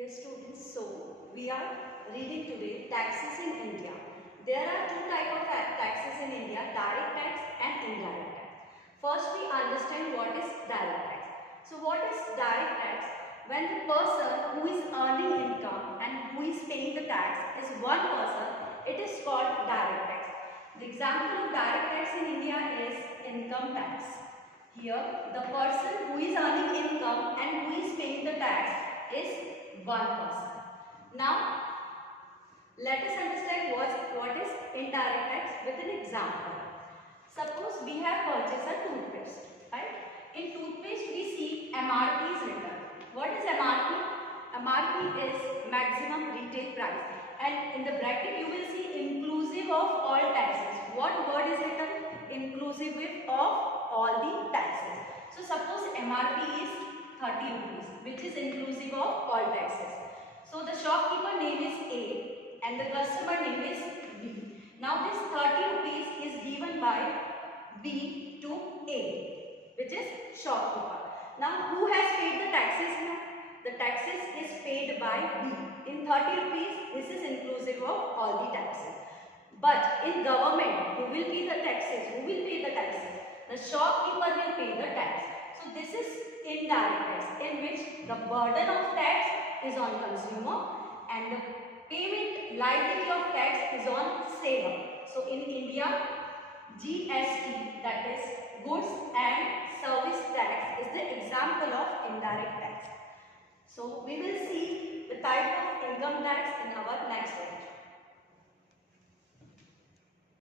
Dear students, so we are reading today taxes in India. There are two types of taxes in India, direct tax and indirect tax. First we understand what is direct tax. So what is direct tax? When the person who is earning income and who is paying the tax is one person, it is called direct tax. The example of direct tax in India is income tax. Here the person who is earning income and who is paying the tax is one person. Now let us understand what is indirect tax with an example. Suppose we have purchased a toothpaste, right? In toothpaste we see MRP is written. What is MRP? MRP is maximum retail price, and in the bracket you will see inclusive of all taxes. What word is written? Inclusive of all the taxes. So suppose MRP is 30 rupees, which is inclusive of all taxes. So the shopkeeper name is A and the customer name is B. Now this 30 rupees is given by B to A, which is shopkeeper. Now who has paid the taxes now? The taxes is paid by B. In 30 rupees, this is inclusive of all the taxes. But in government, who will pay the taxes? Who will pay the taxes? The shopkeeper will pay the tax. So this is indirect tax, in which the burden of tax is on consumer and the payment liability of tax is on seller. So in India, GST, that is goods and service tax, is the example of indirect tax. So we will see the type of income tax in our next lecture.